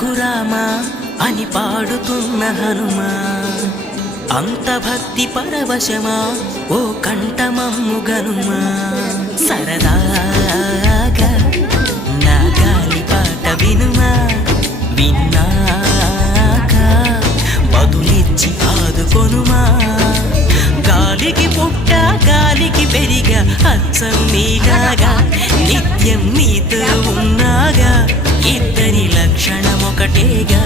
రఘురామా అని పాడుతున్న హనుమా, అంత భక్తి పరవశమా ఓ కంఠమమ్ము గనుమా. సరదాగా నా గాలి పాట వినుమా, విన్నాక బదులిచ్చి ఆదుకొనుమా. గాలికి పుట్ట గాలికి పెరిగా అచ్చం నీలాగా, నిత్యం నీతో ఉన్నాగా, ఇద్దరి లక్షణమొకటేగా.